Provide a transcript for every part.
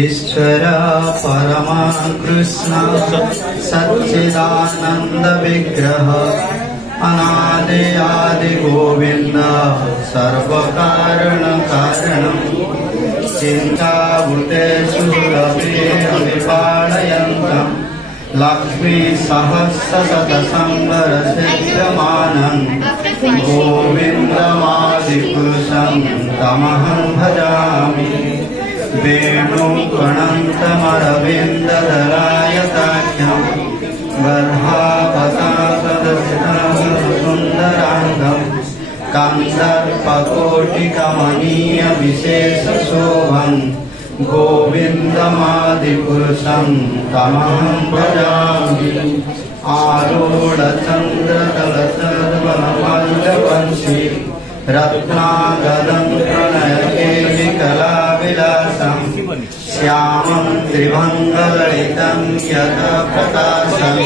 ईश्वर परमा कृष्ण सच्चिदानंद विग्रह अनादि आदि गोविंद सर्वकारण कारणं चिन्ताभूतेषु रवे अविपालयन्तं लक्ष्मी सहस्रशतसंवरसिद्ध्यमानं गोविन्दमादिपुरुषं तमहं भजामि वेणुकणन्तमरविन्ददलायताख्यं गर्भावतासदसिद्धं कन्दर्पकोटिकमनीयविशेषशोभं गोविन्दमादिपुरुषं तमहं भजामि आरूढचन्द्रतलसर्वमल्लवंशी रत्नागदं प्रणयकेलिकलाविलासं श्यामं त्रिभङ्गललितं यतप्रकाशं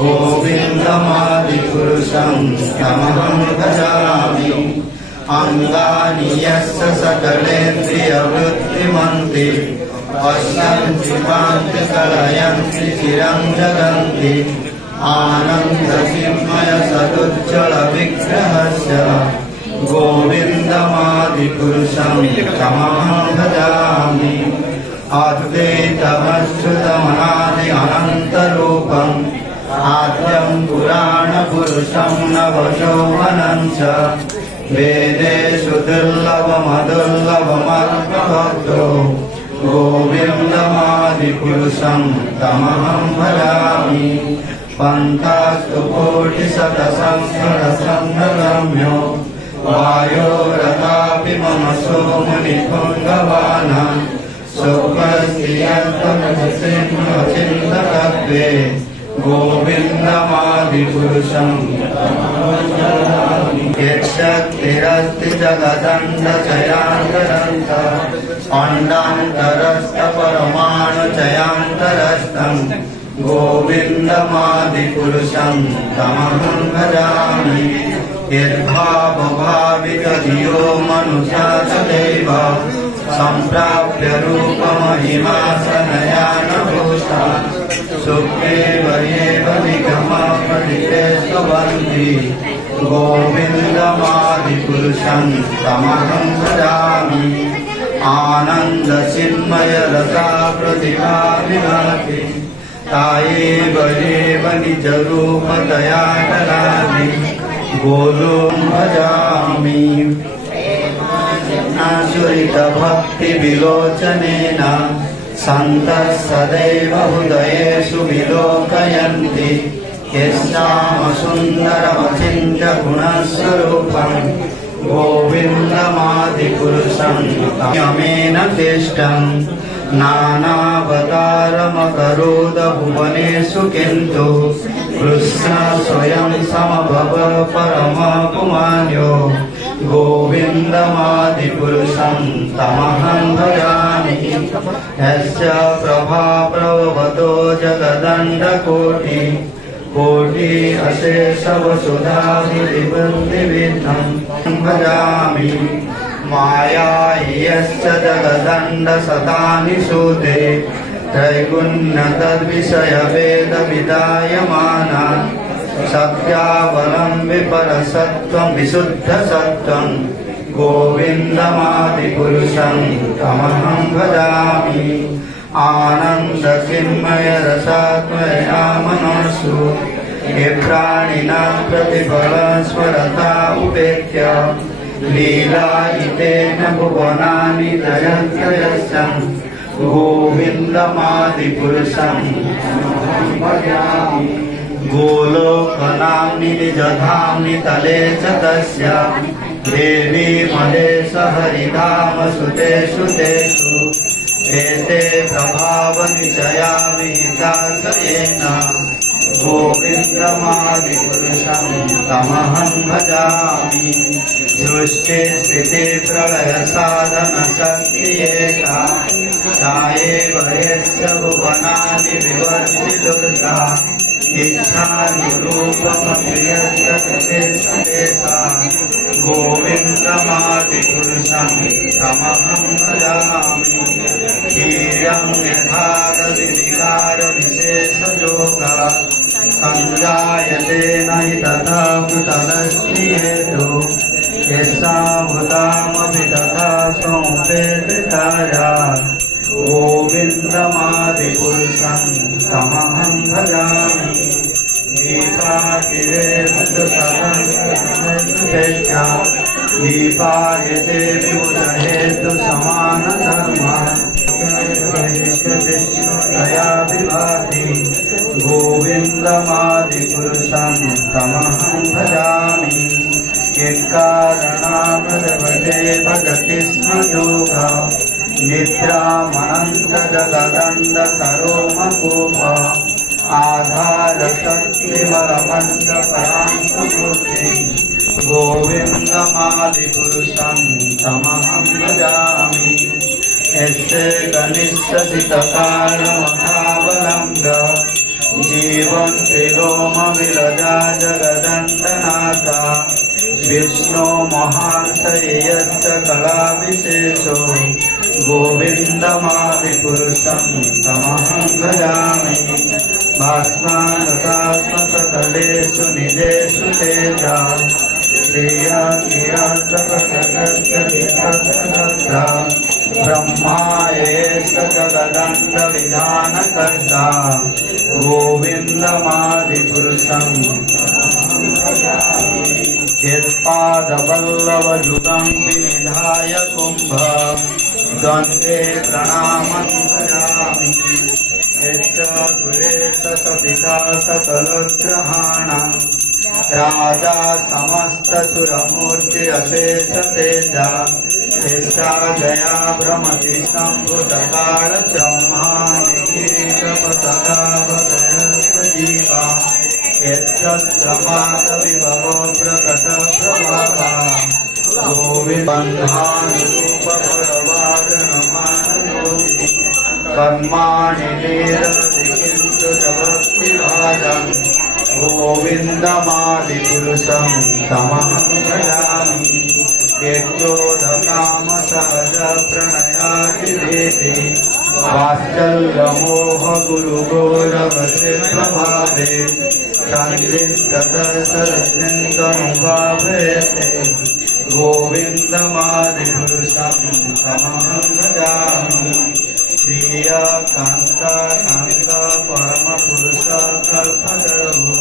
गोविन्दमादिपुरुषं तमहं भजामि अङ्गानि यस्य सकलेन्द्रियवृत्तिमन्ति पश्यन्ति पान्ति कलयन्ति चिरं जगन्ति आनन्दचिन्मयसदुज्ज्वलविग्रहस्य गोविन्दमादिपुरुषं तमहं भजामि अद्वैतमच्युतमनादि अनन्तरूपम् आद्यं पुराणपुरुषं नवयौवनं च वेदेषु दुर्लभमदुर्लभमल्पभक्तो गोविन्दमादिपुरुषं तमहं भजामि पन्थास्तु कोटिशतसहस्रसङ्गम्यो वायोरथापि मम सोमुनिपुङ्गवानां सुखस्त्रियत्वमचिन्तकत्वे गोविन्दमादिपुरुषं यच्छक्तिरस्ति जगदण्डचयान्तरन्त अण्डान्तरस्थपरमाणुचयान्तरस्थं गोविन्दमादिपुरुषं तमहं भजामि यद्भावभावितधियो मनुषा तथैव सम्प्राप्य रूपमहिमा सनयानभूषा सुखेव एव निगमपठिते स्तुवन्ति गोविन्दमादिपुरुषं तमहं भजामि आनन्दचिन्मयरसा प्रतिभाविभाति तायेव एव निजरूपतया ददाति गोलों भजामि आसुरितभक्तिविलोचनेन सन्तः सदैव हृदयेषु विलोकयन्ति यस्यामसुन्दरमचिन्त्यगुणस्वरूपं गोविन्दमादिपुरुषं यमेन तिष्ठं नानावतारमकरोद भुवनेषु किन्तु कृष्ण स्वयं समभव परमपुमान्यो गोविन्दमादिपुरुषं तमहं भजामि यस्य प्रभाप्रवतो जगदण्डकोटि कोटि अशेषवसुधाभिवृद्धिविद्धं भजामि माया यस्य जगदण्डशतानि सूते त्रैगुण्यतद्विषयवेदविदायमाना सत्यावलम्बिपरसत्त्वं विशुद्धसत्त्वं गोविन्दमादिपुरुषं तमहं भजामि आनन्दचिन्मयरसात्मया मनोषु ये प्राणिनां प्रतिफलस्वरता उपेत्य लीलायितेन भुवनानि त्रयन्त्रयस्य गोविन्दमादिपुरुषं भजामि गोलोकनाम्नि निजधाम्नि तले च तस्य देवी महेश हरिधाम सुतेषु तेषु एते प्रभावनिचया विचासयेन गोविन्दमादिपुरुषं तमहं भजामि सृष्टि स्थिति प्रलय साधन शक्ति एका सायेव यस्य भुवनानि विवर्ति दुर्गा इच्छानुरूपमप्रियस्य कृतेशा गोविन्दमादिपुरुषं तमहं भजामि यं यथादविकारविशेषयोगा सञ्जायते न हि तथा कुतलस्ति हेतु यस्यामृतामपि तथा संवेदितायात् गोविन्दमादिपुरुषं तमहं भजामि दीपातिरे मुदसदस्तेजा दीपायते विमुदहेतु समानधर्मः विष्णुतया विभाति गोविन्दमादिपुरुषं तमहं भजामि यत्कारणा भजति स्म योगा निद्रामनन्तजगदण्डसरोमकूप आधारशक्तिमरमस्य पराङ्कुमूर्ति गोविन्दमादिपुरुषं तमहं भजामि यस्य कनिष्ठसितकालमथावलम्ब्य जीवन्ति रोमविरजा जगदण्डनाथा विष्णो महान्तयस्य कलाविशेषो गोविन्दमादिपुरुषं तमहं भजामि भास्मानतात्मसकलेषु निजेषु तेजा ब्रह्मायेश जगदण्डविधानकर्ता गोविन्दमादिपुरुषं यत्पादवल्लभयुतं विनिधाय कुम्भ द्वन्द्वे प्रणामं भजामि यच्च कुलेश सपिता सकलग्रहाणां राजा समस्तसुरमूर्ति अशेष तेजा यस्या जया भ्रमति सम्भुतकालब्रह्माणि किरीटपतकावदयस्तजीवा यच्चन्द्रमातविभवो प्रकटप्रभावा गोविन्दबन्धानुरूपपरवादनमानयोति कर्माणि निरवधि किन्तु च भक्तिभाजम् गोविन्दमादिपुरुषं तमहं भजामि यज्ञोदकामसहजप्रणयातिदेति वात्सल्यमोहगुरुगौरवसिद्धभावे सञ्चिन्ततसरचिन्तनुभावेते गोविन्दमादिपुरुषं तमहं भजामि प्रियकान्त कान्त परमपुरुष कल्पतरु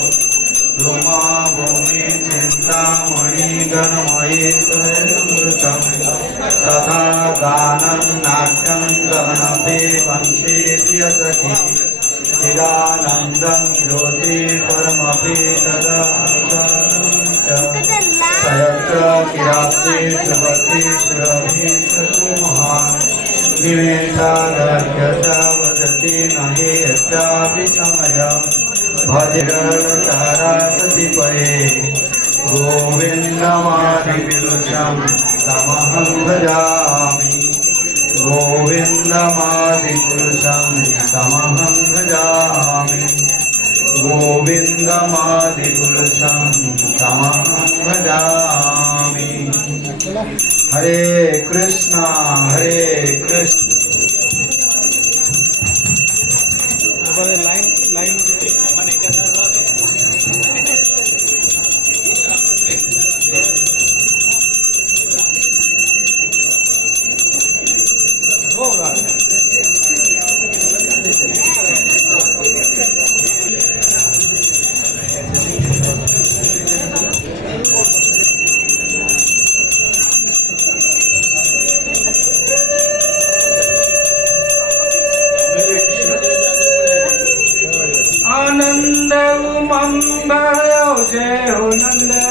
धूमा भूमि चिन्तामणि गणमयि त्वमृतं तथा गानं नाट्यं गहनपि वंशी प्रियसखि चिदानन्दं ज्योति परमपि तदयत्र किराते सुवति सुरभि महान् निमेषादर्घ्यता वदति न हि यत्रापि समयं भजरचाराकतिपये गोविन्दमादिपुरुषं तमहं भजामि गोविन्दमादिपुरुषं तमहं भजामि गोविन्दमादिपुरुषं तमहं भजामि हरे कृष्णा हरे कृष्ण लाइन आनंद उमंग जय हो नंद